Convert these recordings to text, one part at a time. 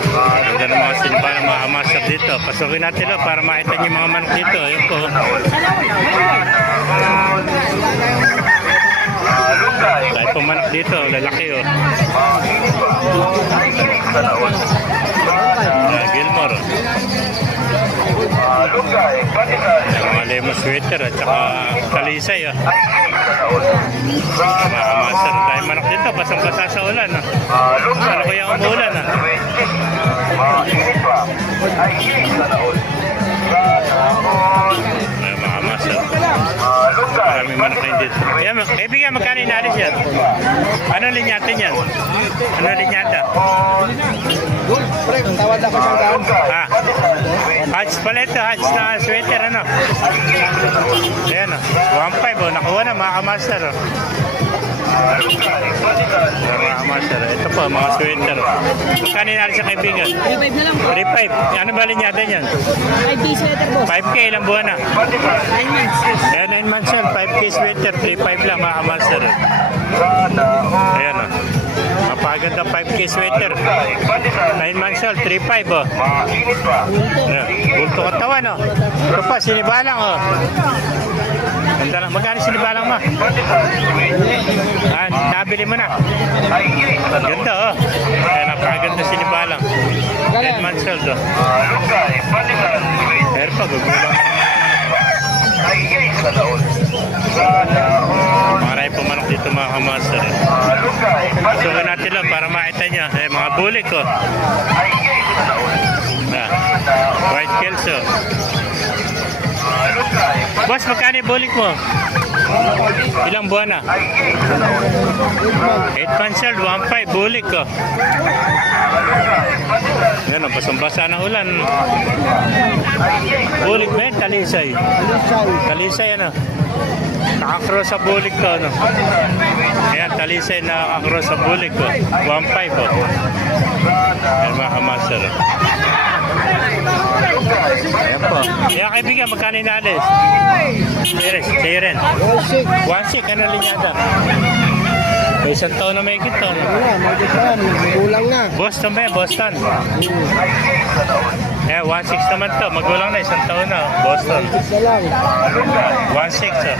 Ganda ng mga silba ng mga master dito. Pasukin natin lo para makita niyo yung mga manok dito. Ayun po. Tayo po manok dito. Lalaki oh. Gilmore. Yung mga lemon sweater at saka talisay oh. Mga master tayo manok dito. Basang-basa sa ulan oh. Ano kaya umulan ah? Ay, mga master. Maraming manok kayo dito. Kaya, kaibigan, magkano inalis yan? Anong linyata yan? Anong linyata? Tawad ako sa daan. Ha? Hats pala ito. Hats na sweater, ano? Ayan, oh. 1.5, oh. Nakuha na, mga kamaster, oh. Mga master. Ito po, mga sweater. Magkano inalis sa kaibigan? 3.5 na lang po. 3.5. Ano ba linyata yan? 5D sweater boss. 5K, ilang buwan na? 9 months. Ayan, 9 months yan. 5K sweater, 3.5 lang mga master. Ayan o. Mapaganda 5K sweater. 9 months old, 3.5 o. Bulto katawan o. Ito pa, sinibalang o. Ganda lang. Magkano sinibalang mo? Ah, nabili mo na. Ganda o. Ayan, napaganda sinibalang. 9 months old o. Pero pa, gugulang. Marami po manok dito mga kamaster. Suka natin lang para makita nyo. Eh, mga bulik ko. White Kelso. Boss, magkano yung bulik mo? Ilang buwan na? 8 months old, 1.5 bulik ko. Yan ang basang-basa ng ulan. Bulik ba yun? Talisay. Talisay ano? Nakakross sa bulik ko ano? Ayan, talisay na nakakross sa bulik ko. 1.5 oh. Ayan mga kamaster. Ayan po. Kaya kaibigan, magkano inalis? Sa'yo rin. 1.6, ano linyada? May isang taon na may kito. Magulang na. Boston ba yan? Boston. Eh, 1.6 naman to. Magulang na, isang taon na. Boston. 1.6 oh.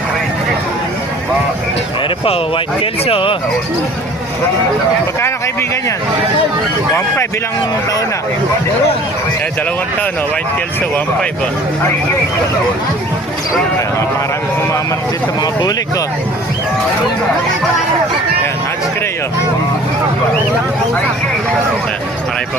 Meron pa oh, White Kelso oh. Magkano kaibigan yan? 1.5, ilang taon na? Eh, 2 taon oh. White Kelso, 1.5 oh. Marami pumamanok dito, mga bulik oh. Ayan, Hats Gray oh. Marami pa.